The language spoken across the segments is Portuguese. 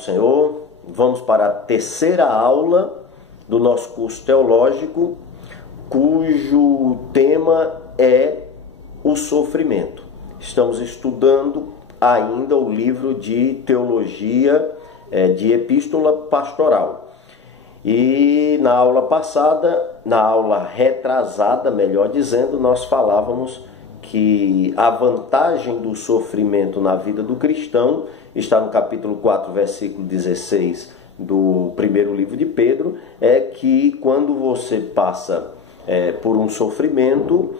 Senhor. Vamos para a terceira aula do nosso curso teológico, cujo tema é o sofrimento. Estamos estudando ainda o livro de teologia, de epístola pastoral. E na aula passada, na aula retrasada, melhor dizendo, nós falávamos que a vantagem do sofrimento na vida do cristão está no capítulo 4, versículo 16 do primeiro livro de Pedro, é que quando você passa por um sofrimento,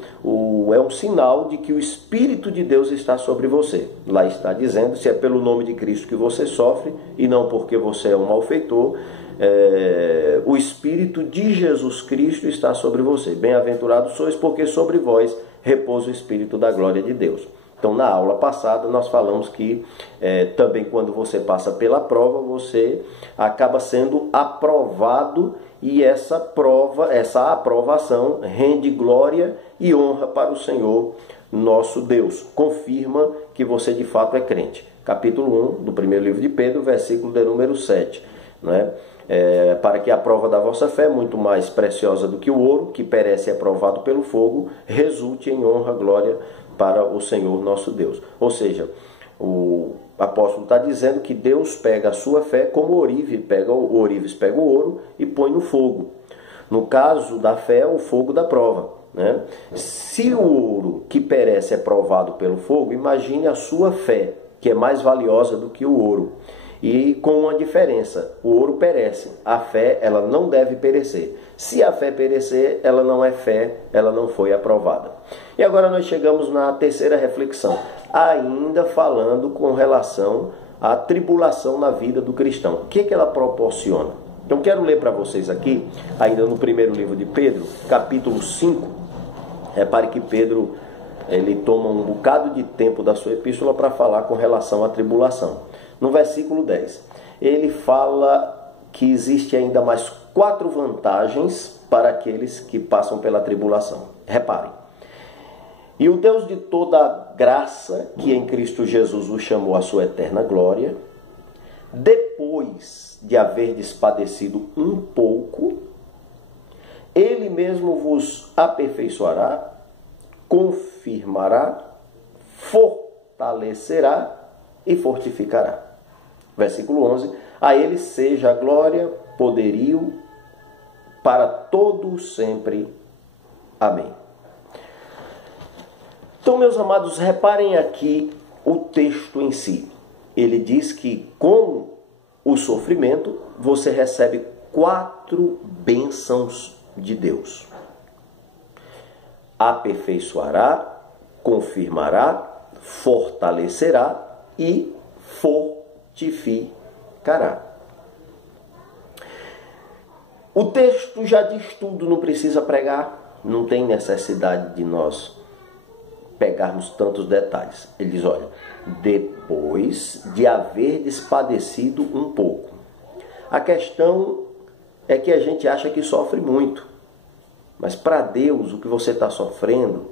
é um sinal de que o Espírito de Deus está sobre você. Lá está dizendo, se é pelo nome de Cristo que você sofre, e não porque você é um malfeitor, o Espírito de Jesus Cristo está sobre você. Bem-aventurados sois, porque sobre vós repousa o Espírito da glória de Deus. Então, na aula passada, nós falamos que também quando você passa pela prova, você acaba sendo aprovado, e essa aprovação rende glória e honra para o Senhor nosso Deus. Confirma que você de fato é crente. Capítulo 1 do primeiro livro de Pedro, versículo de número 7. Né? Para que a prova da vossa fé, muito mais preciosa do que o ouro, que perece e é provado pelo fogo, resulte em honra, glória para o Senhor nosso Deus. Ou seja, o apóstolo está dizendo que Deus pega a sua fé como o ourives pega o ouro e põe no fogo. No caso da fé, o fogo da prova. Né? Se o ouro que perece é provado pelo fogo, imagine a sua fé, que é mais valiosa do que o ouro. E com uma diferença, o ouro perece, a fé ela não deve perecer. Se a fé perecer, ela não é fé, ela não foi aprovada. E agora nós chegamos na terceira reflexão, ainda falando com relação à tribulação na vida do cristão. O que ela proporciona? Então quero ler para vocês aqui, ainda no primeiro livro de Pedro, capítulo 5. Repare que Pedro ele toma um bocado de tempo da sua epístola para falar com relação à tribulação. No versículo 10, ele fala que existe ainda mais 4 vantagens para aqueles que passam pela tribulação. Reparem. E o Deus de toda graça, que em Cristo Jesus o chamou à sua eterna glória, depois de haverdes padecido um pouco, Ele mesmo vos aperfeiçoará, confirmará, fortalecerá e fortificará. Versículo 11, a Ele seja a glória, poderio, para todos sempre. Amém. Então, meus amados, reparem aqui o texto em si. Ele diz que com o sofrimento, você recebe 4 bênçãos de Deus. Aperfeiçoará, confirmará, fortalecerá e fortificará. O texto já diz tudo, não precisa pregar, não tem necessidade de nós pegarmos tantos detalhes. Ele diz, olha, depois de haverdes padecido um pouco. A questão é que a gente acha que sofre muito, mas para Deus o que você está sofrendo,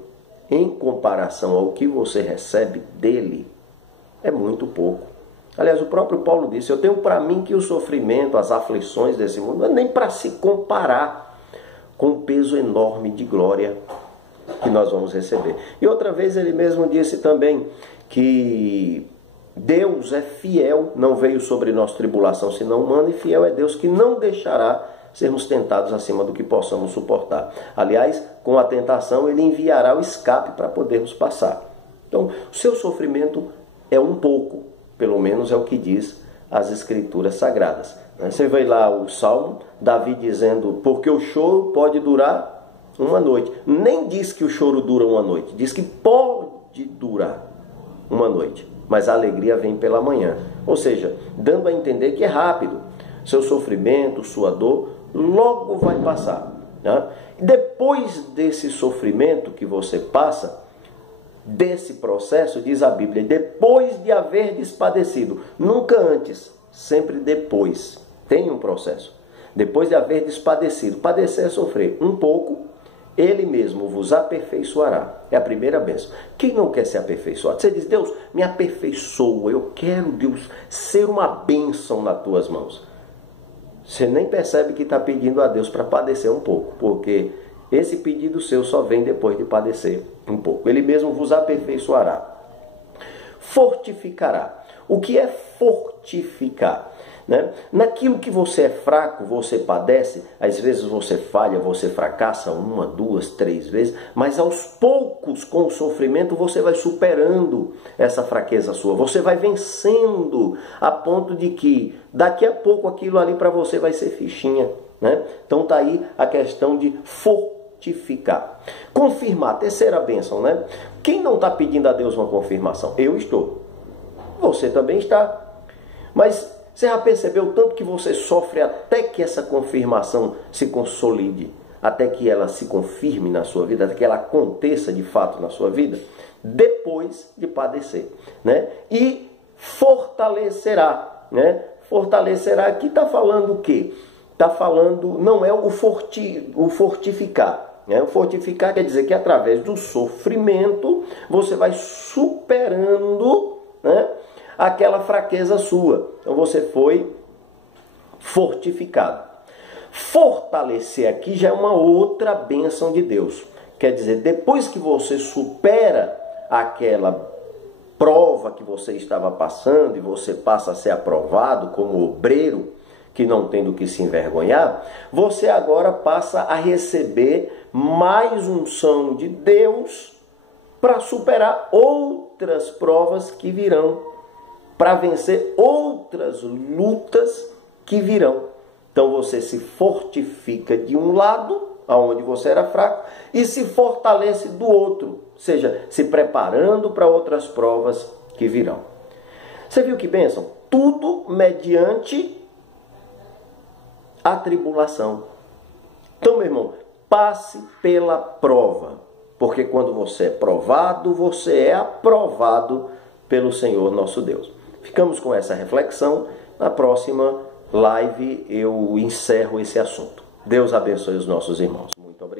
em comparação ao que você recebe dele, é muito pouco. Aliás, o próprio Paulo disse, eu tenho para mim que o sofrimento, as aflições desse mundo, não é nem para se comparar com o peso enorme de glória que nós vamos receber. E outra vez ele mesmo disse também que Deus é fiel, não veio sobre nós tribulação senão humana, e fiel é Deus que não deixará sermos tentados acima do que possamos suportar. Aliás, com a tentação ele enviará o escape para podermos passar. Então, o seu sofrimento é um pouco, pelo menos é o que diz as Escrituras Sagradas. Você vê lá o Salmo, Davi dizendo, porque o choro pode durar uma noite. Nem diz que o choro dura uma noite, diz que pode durar uma noite, mas a alegria vem pela manhã. Ou seja, dando a entender que é rápido. Seu sofrimento, sua dor, logo vai passar. Né? Depois desse sofrimento que você passa, desse processo, diz a Bíblia, depois de haverdes padecido, nunca antes, sempre depois. Tem um processo. Depois de haverdes padecido, padecer é sofrer um pouco, Ele mesmo vos aperfeiçoará. É a primeira bênção. Quem não quer ser aperfeiçoado? Você diz, Deus, me aperfeiçoa. Eu quero, Deus, ser uma bênção nas tuas mãos. Você nem percebe que está pedindo a Deus para padecer um pouco, porque esse pedido seu só vem depois de padecer um pouco. Ele mesmo vos aperfeiçoará. Fortificará. O que é fortificar? Né? Naquilo que você é fraco, você padece, às vezes você falha, você fracassa 1, 2, 3 vezes, mas aos poucos, com o sofrimento, você vai superando essa fraqueza sua, você vai vencendo a ponto de que daqui a pouco aquilo ali para você vai ser fichinha. Né? Então está aí a questão de fortificar. Confirmar, terceira bênção, né? Quem não está pedindo a Deus uma confirmação? Eu estou. Você também está. Mas você já percebeu o tanto que você sofre até que essa confirmação se consolide? Até que ela se confirme na sua vida? Até que ela aconteça de fato na sua vida? Depois de padecer. Né? E fortalecerá. Né? Fortalecerá aqui está falando o quê? Está falando, não é o fortificar. O fortificar quer dizer que através do sofrimento você vai superando, né, aquela fraqueza sua. Então você foi fortificado. Fortalecer aqui já é uma outra bênção de Deus. Quer dizer, depois que você supera aquela prova que você estava passando e você passa a ser aprovado como obreiro, que não tem do que se envergonhar, você agora passa a receber mais unção de Deus para superar outras provas que virão, para vencer outras lutas que virão. Então você se fortifica de um lado, aonde você era fraco, e se fortalece do outro, ou seja, se preparando para outras provas que virão. Você viu que bênção? Tudo mediante a tribulação. Então, meu irmão, passe pela prova, porque quando você é provado, você é aprovado pelo Senhor nosso Deus. Ficamos com essa reflexão. Na próxima live eu encerro esse assunto. Deus abençoe os nossos irmãos. Muito obrigado.